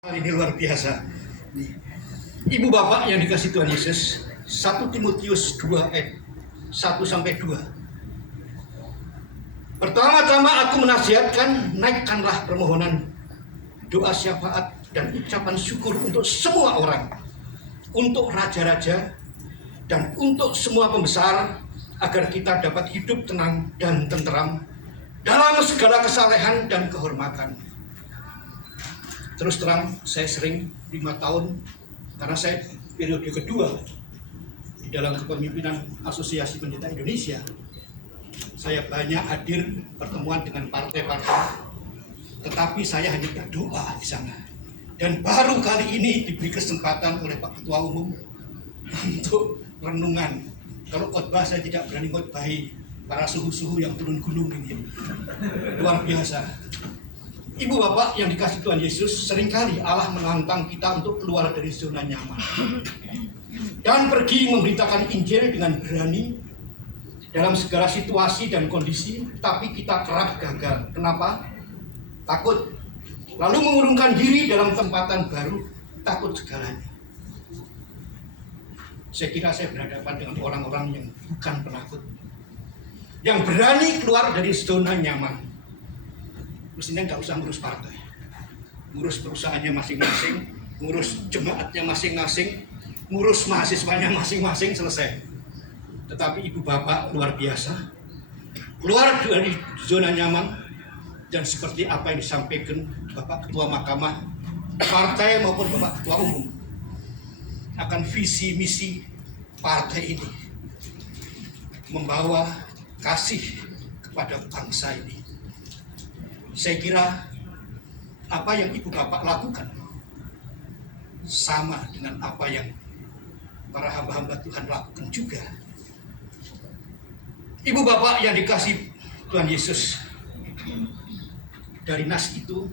Ini luar biasa. Ibu bapak yang dikasih Tuhan Yesus, 1 Timotius 2 ayat 1 sampai 2. Pertama-tama aku menasihatkan, naikkanlah permohonan, doa syafaat dan ucapan syukur untuk semua orang, untuk raja-raja dan untuk semua pembesar, agar kita dapat hidup tenang dan tenteram dalam segala kesalehan dan kehormatan. Terus terang, saya sering 5 tahun, karena saya periode kedua di dalam kepemimpinan Asosiasi Pendeta Indonesia, saya banyak hadir pertemuan dengan partai-partai, tetapi saya hanya berdoa di sana. Dan baru kali ini diberi kesempatan oleh Pak Ketua Umum untuk renungan. Kalau khotbah saya tidak berani khotbahi para suhu-suhu yang turun gunung ini. Luar biasa. Ibu bapak yang dikasih Tuhan Yesus, seringkali Allah menantang kita untuk keluar dari zona nyaman dan pergi memberitakan Injil dengan berani dalam segala situasi dan kondisi, tapi kita kerap gagal. Kenapa? Takut. Lalu mengurungkan diri dalam tempatan baru, takut segalanya. Saya kira saya berhadapan dengan orang-orang yang bukan penakut, yang berani keluar dari zona nyaman. Mestinya nggak usah ngurus partai, ngurus perusahaannya masing-masing, ngurus jemaatnya masing-masing, ngurus mahasiswanya masing-masing, selesai. Tetapi ibu bapak luar biasa, keluar dari zona nyaman, dan seperti apa yang disampaikan Bapak Ketua Mahkamah Partai maupun Bapak Ketua Umum akan visi misi partai ini, membawa kasih kepada bangsa ini. Saya kira apa yang ibu bapak lakukan sama dengan apa yang para hamba-hamba Tuhan lakukan juga. Ibu bapak yang dikasih Tuhan Yesus, dari nas itu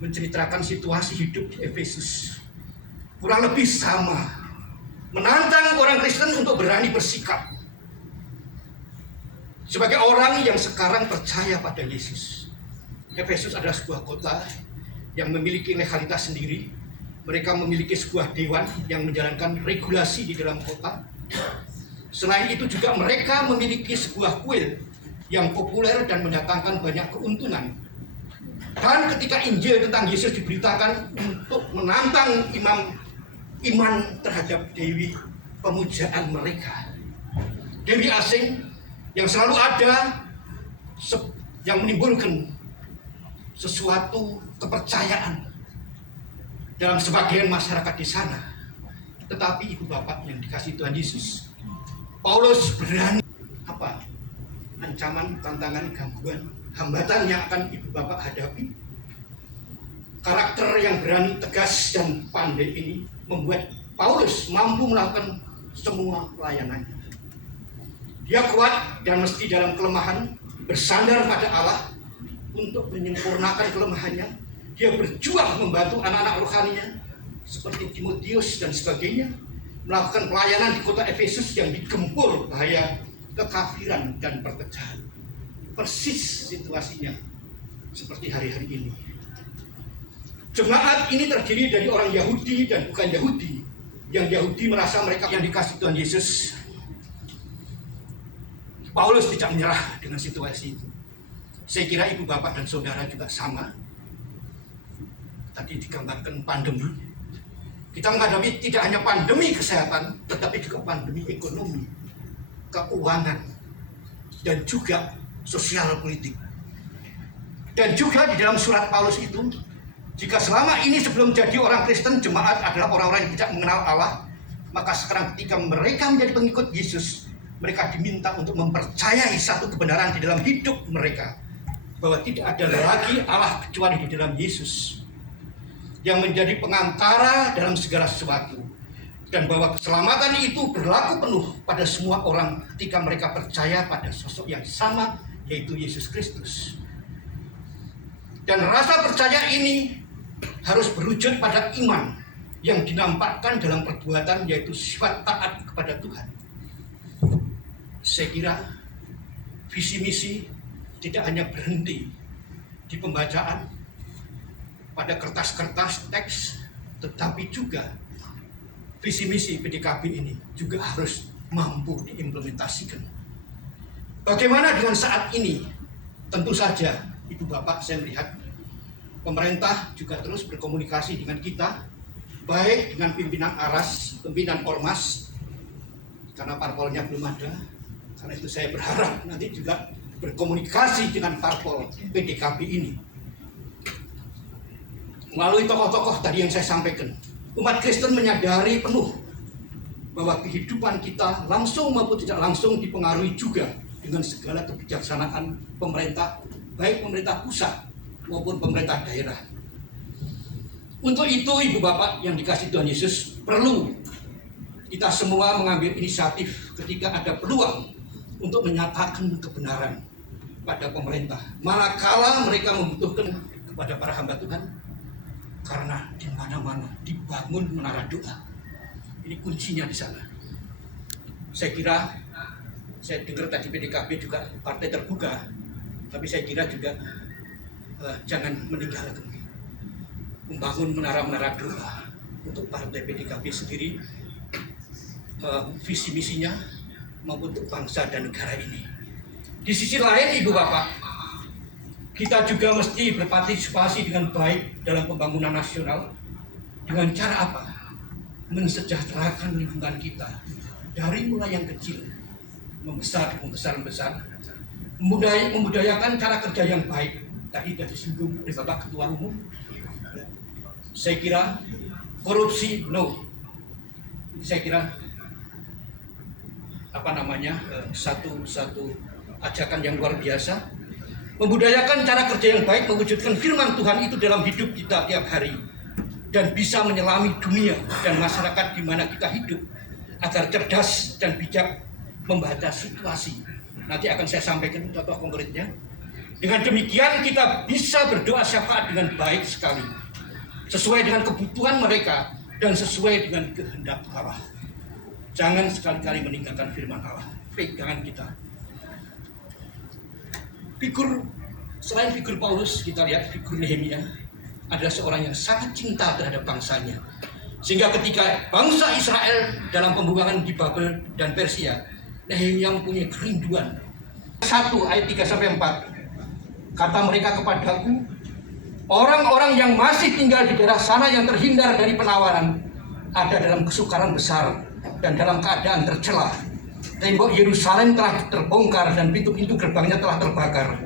menceritakan situasi hidup di Efesus kurang lebih sama, menantang orang Kristen untuk berani bersikap sebagai orang yang sekarang percaya pada Yesus. Efesus adalah sebuah kota yang memiliki legalitas sendiri. Mereka memiliki sebuah dewan yang menjalankan regulasi di dalam kota. Selain itu juga mereka memiliki sebuah kuil yang populer dan mendatangkan banyak keuntungan. Dan ketika Injil tentang Yesus diberitakan untuk menantang iman terhadap dewi pemujaan mereka, dewi asing yang selalu ada, yang menimbulkan sesuatu kepercayaan dalam sebagian masyarakat di sana. Tetapi ibu bapak yang dikasih Tuhan Yesus, Paulus berani ancaman, tantangan, gangguan, hambatan yang akan ibu bapak hadapi. Karakter yang berani, tegas, dan pandai ini membuat Paulus mampu melakukan semua pelayanannya. Dia kuat dan mesti dalam kelemahan bersandar pada Allah untuk menyempurnakan kelemahannya. Dia berjuang membantu anak-anak rohaninya seperti Timotius dan sebagainya, melakukan pelayanan di kota Efesus yang digempur bahaya kekafiran dan perpecahan. Persis situasinya seperti hari-hari ini. Jemaat ini terdiri dari orang Yahudi dan bukan Yahudi. Yang Yahudi merasa mereka yang dikasih Tuhan Yesus. Paulus tidak menyerah dengan situasi itu. Saya kira ibu bapak dan saudara juga sama. Tadi digambarkan pandemi. Kita menghadapi tidak hanya pandemi kesehatan, tetapi juga pandemi ekonomi, keuangan, dan juga sosial politik. Dan juga di dalam surat Paulus itu, jika selama ini sebelum jadi orang Kristen, jemaat adalah orang-orang yang tidak mengenal Allah, maka sekarang ketika mereka menjadi pengikut Yesus, mereka diminta untuk mempercayai satu kebenaran di dalam hidup mereka, bahwa tidak ada lagi Allah kecuali di dalam Yesus, yang menjadi pengantara dalam segala sesuatu, dan bahwa keselamatan itu berlaku penuh pada semua orang ketika mereka percaya pada sosok yang sama, yaitu Yesus Kristus. Dan rasa percaya ini harus berwujud pada iman yang dinampakkan dalam perbuatan, yaitu sifat taat kepada Tuhan. Saya kira visi misi tidak hanya berhenti di pembacaan, pada kertas-kertas teks, tetapi juga visi misi PDKB ini juga harus mampu diimplementasikan. Bagaimana dengan saat ini? Tentu saja, Ibu Bapak, saya melihat pemerintah juga terus berkomunikasi dengan kita, baik dengan pimpinan ARAS, pimpinan Ormas, karena parpolnya belum ada. Karena itu saya berharap nanti juga berkomunikasi dengan parpol PDKB ini. Melalui tokoh-tokoh tadi yang saya sampaikan, umat Kristen menyadari penuh bahwa kehidupan kita langsung maupun tidak langsung dipengaruhi juga dengan segala kebijaksanaan pemerintah, baik pemerintah pusat maupun pemerintah daerah. Untuk itu, Ibu Bapak yang dikasihi Tuhan Yesus, perlu kita semua mengambil inisiatif ketika ada peluang untuk menyatakan kebenaran pada pemerintah, manakala mereka membutuhkan kepada para hamba Tuhan, karena di mana-mana dibangun menara doa. Ini kuncinya di sana. Saya kira, saya dengar tadi PDKB juga partai terbuka, tapi saya kira juga jangan meninggalkan membangun menara-menara doa untuk partai PDKB sendiri, visi misinya maupun untuk bangsa dan negara ini. Di sisi lain, Ibu Bapak, kita juga mesti berpartisipasi dengan baik dalam pembangunan nasional. Dengan cara apa? Mensejahterakan lingkungan kita dari mulai yang kecil membesar, membudayakan cara kerja yang baik. Tadi sudah disinggung oleh Bapak Ketua Umum. Saya kira korupsi no. Saya kira satu ajakan yang luar biasa. Membudayakan cara kerja yang baik, mewujudkan firman Tuhan itu dalam hidup kita tiap hari, dan bisa menyelami dunia dan masyarakat di mana kita hidup, agar cerdas dan bijak membaca situasi. Nanti akan saya sampaikan contoh konkretnya. Dengan demikian kita bisa berdoa syafaat dengan baik sekali, sesuai dengan kebutuhan mereka dan sesuai dengan kehendak Allah. Jangan sekali-kali meninggalkan firman Allah, pegangan kita. Selain figur Paulus, kita lihat figur Nehemia adalah seorang yang sangat cinta terhadap bangsanya. Sehingga ketika bangsa Israel dalam pembuangan di Babel dan Persia, Nehemia mempunyai kerinduan. 1 ayat 3-4, kata mereka kepadaku, orang-orang yang masih tinggal di daerah sana yang terhindar dari penawaran ada dalam kesukaran besar dan dalam keadaan tercela. Tembok Yerusalem telah terbongkar dan pintu-pintu gerbangnya telah terbakar.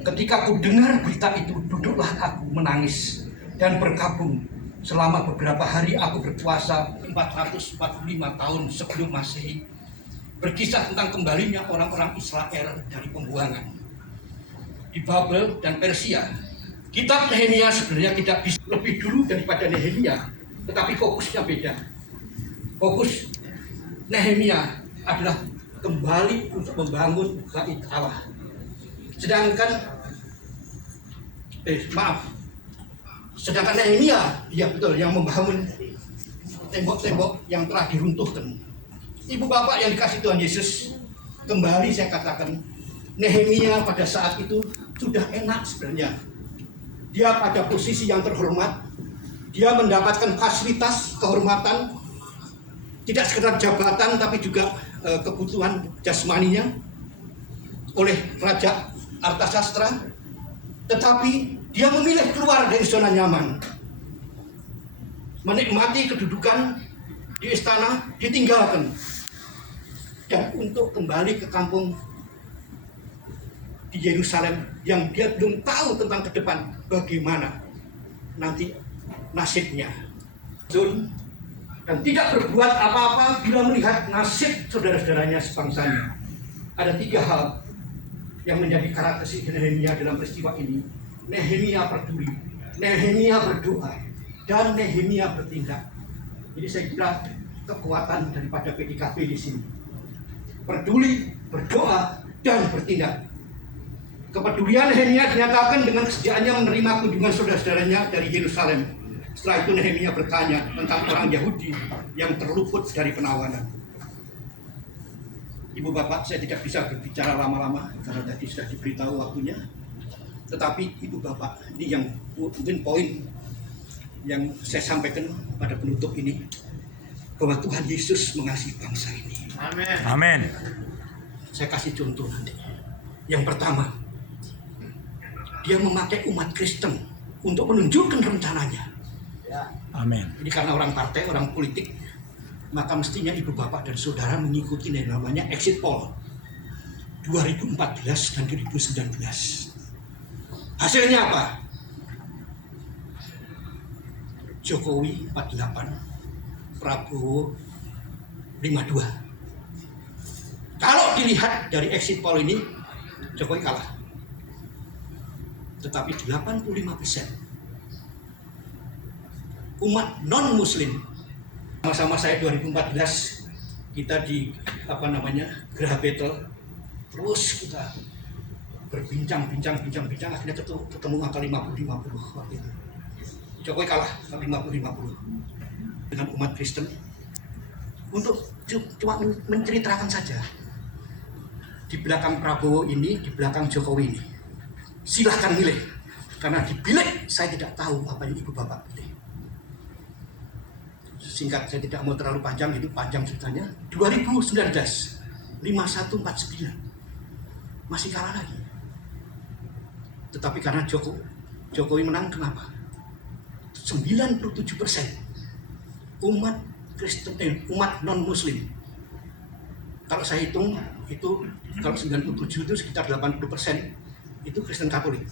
Ketika ku dengar berita itu, duduklah aku menangis dan berkabung. Selama beberapa hari aku berpuasa 445 tahun sebelum Masehi. Berkisah tentang kembalinya orang-orang Israel dari pembuangan di Babel dan Persia. Kitab Nehemia sebenarnya tidak bisa lebih dulu daripada Nehemia, tetapi fokusnya beda. Fokus Nehemia adalah kembali untuk membangun bait Allah. Sedangkan Nehemia, ya betul, yang membangun tembok-tembok yang telah diruntuhkan. Ibu Bapak yang dikasihi Tuhan Yesus, kembali saya katakan, Nehemia pada saat itu sudah enak sebenarnya. Dia pada posisi yang terhormat, dia mendapatkan fasilitas kehormatan, tidak sekedar jabatan tapi juga kebutuhan jasmaninya oleh Raja Artasastra. Tetapi dia memilih keluar dari zona nyaman, menikmati kedudukan di istana, ditinggalkan, dan untuk kembali ke kampung di Yerusalem yang dia belum tahu tentang ke depan bagaimana nanti nasibnya. Dan tidak berbuat apa-apa bila melihat nasib saudara-saudaranya sebangsanya. Ada 3 hal yang menjadi karakteristik Nehemia dalam peristiwa ini. Nehemia peduli, Nehemia berdoa, dan Nehemia bertindak. Jadi saya kira kekuatan daripada PDKB di sini. Peduli, berdoa, dan bertindak. Kepedulian Nehemia dinyatakan dengan kesediaannya menerima kunjungan saudara-saudaranya dari Yerusalem. Setelah itu Nehemia bertanya tentang orang Yahudi yang terluput dari penawanan. Ibu Bapak, saya tidak bisa berbicara lama-lama karena tadi sudah diberitahu waktunya. Tetapi Ibu Bapak, ini yang mungkin poin yang saya sampaikan pada penutup ini, bahwa Tuhan Yesus mengasihi bangsa ini. Amin. Amin. Saya kasih contoh nanti. Yang pertama, dia memakai umat Kristen untuk menunjukkan rencananya. Amin. Ini karena orang partai, orang politik, maka mestinya ibu bapak dan saudara mengikuti yang namanya exit poll 2014 dan 2019. Hasilnya apa? Jokowi 48, Prabowo 52. Kalau dilihat dari exit poll ini, Jokowi kalah. Tetapi 85% umat non-muslim, sama-sama saya 2014 kita di Geraha Battle, terus kita berbincang, akhirnya ketemu angka 50-50 waktu itu. Jokowi kalah 50-50 dengan umat Kristen. Untuk cuma menceritakan saja, di belakang Prabowo ini, di belakang Jokowi ini, silahkan milih, karena di bilik saya tidak tahu apa yang ibu bapak pilih. Singkat, saya tidak mau terlalu panjang, itu panjang ceritanya. 2019 5149 masih kalah lagi. Tetapi karena Jokowi menang, kenapa? 97% umat Kristen, umat non-muslim. Kalau saya hitung itu, kalau 97 itu sekitar 80% itu Kristen Katolik.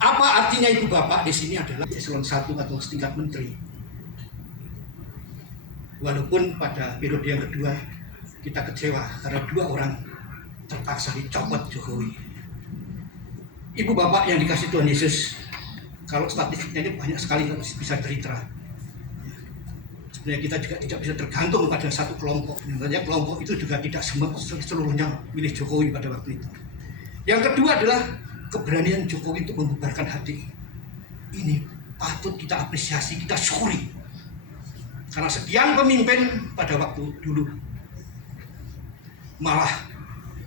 Apa artinya ibu bapak di sini adalah eselon 1 atau setingkat menteri. Walaupun pada periode yang kedua kita kecewa karena 2 orang terpaksa dicopot Jokowi. Ibu bapak yang dikasih Tuhan Yesus, kalau statistiknya ini banyak sekali bisa cerita. Sebenarnya kita juga tidak bisa tergantung pada satu kelompok. Sebenarnya kelompok itu juga tidak seluruhnya milih Jokowi pada waktu itu. Yang kedua adalah keberanian Jokowi untuk membubarkan HTI. Ini patut kita apresiasi, kita syukuri. Karena sekian pemimpin pada waktu dulu malah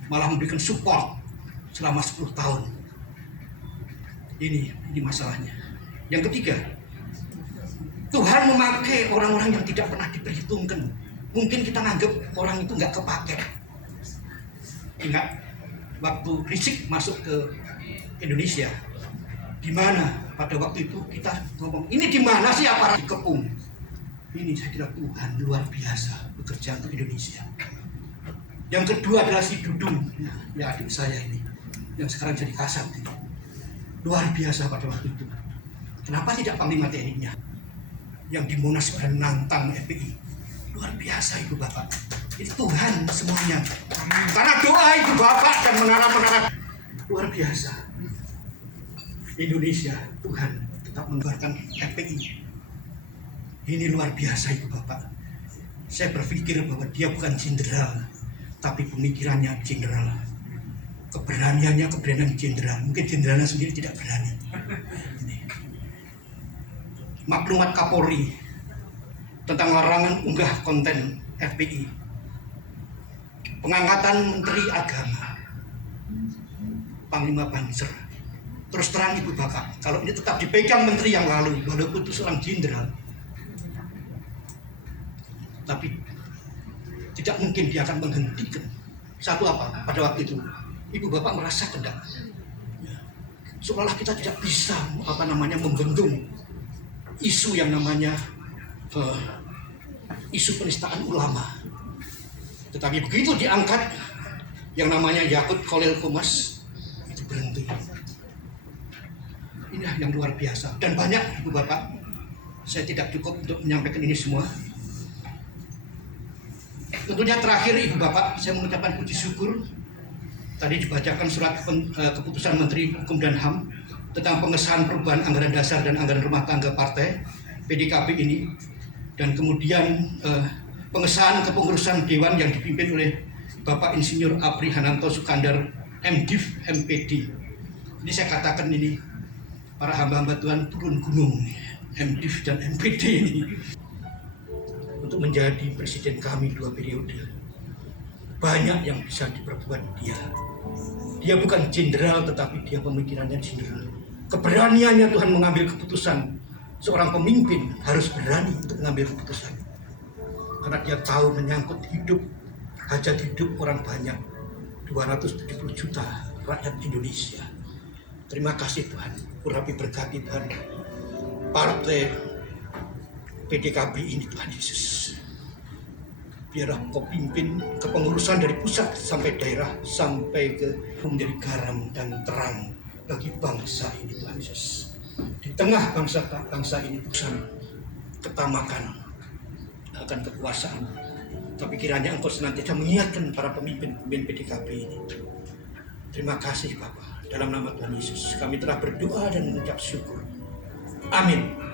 memberikan support selama 10 tahun. Ini masalahnya. Yang ketiga, Tuhan memakai orang-orang yang tidak pernah diperhitungkan. Mungkin kita nganggap orang itu nggak kepake. Ingat, waktu Rizik masuk ke Indonesia, di mana pada waktu itu kita ngomong, ini di mana sih aparat dikepung? Ini saya kira Tuhan luar biasa bekerja untuk Indonesia. Yang kedua adalah si Dudung, ya adik saya ini, yang sekarang jadi Kasat ini. Luar biasa pada waktu itu. Kenapa tidak Panglima TNI-nya yang di Monas menantang FPI? Luar biasa ibu bapak. Itu Tuhan semuanya. Karena doa ibu bapak dan menara-menara luar biasa. Indonesia, Tuhan tetap mengeluarkan FPI. Ini luar biasa ibu bapak. Saya berpikir bahwa dia bukan jenderal, tapi pemikirannya jenderal. Keberaniannya keberanian jenderal. Mungkin jenderalnya sendiri tidak berani. Maklumat Kapolri tentang larangan unggah konten FPI. Pengangkatan Menteri Agama, Panglima Banser. Terus terang ibu bapak, kalau ini tetap dipegang menteri yang lalu, walaupun itu seorang jenderal, tapi tidak mungkin dia akan menghentikan. Satu apa? Pada waktu itu ibu bapak merasa tidak, seolah kita tidak bisa membendung isu yang namanya isu penistaan ulama. Tetapi begitu diangkat yang namanya Yakut Khalil Qomas, itu berhenti. Ini yang luar biasa dan banyak ibu bapak. Saya tidak cukup untuk menyampaikan ini semua. Tentunya terakhir ibu bapak, saya mengucapkan puji syukur. Tadi dibacakan surat keputusan Menteri Hukum dan HAM tentang pengesahan perubahan anggaran dasar dan anggaran rumah tangga partai PDKP ini, dan kemudian pengesahan kepengurusan dewan yang dipimpin oleh Bapak Insinyur Apri Hananto Sukandar MDiv MPD. Ini saya katakan ini para hamba-hamba Tuhan turun gunung, MDiv dan MPD ini, untuk menjadi presiden kami 2 periode. Banyak yang bisa diperbuat dia. Dia bukan jenderal, tetapi dia pemikirannya jenderal. Keberaniannya Tuhan mengambil keputusan seorang pemimpin harus berani untuk mengambil keputusan. Karena dia tahu menyangkut hidup, hajat hidup orang banyak, 270 juta rakyat Indonesia. Terima kasih Tuhan, urapi berkati Tuhan partai PDKB ini Tuhan Yesus. Biarlah Kau pimpin kepengurusan dari pusat sampai daerah, sampai ke menjadi garam dan terang bagi bangsa ini Tuhan Yesus. Di tengah bangsa ini bukan ketamakan akan kekuasaan, tapi kiranya Engkau senantiasa mengingatkan para pemimpin PDKB ini. Terima kasih Bapa. Dalam nama Tuhan Yesus kami telah berdoa dan mengucap syukur. Amin.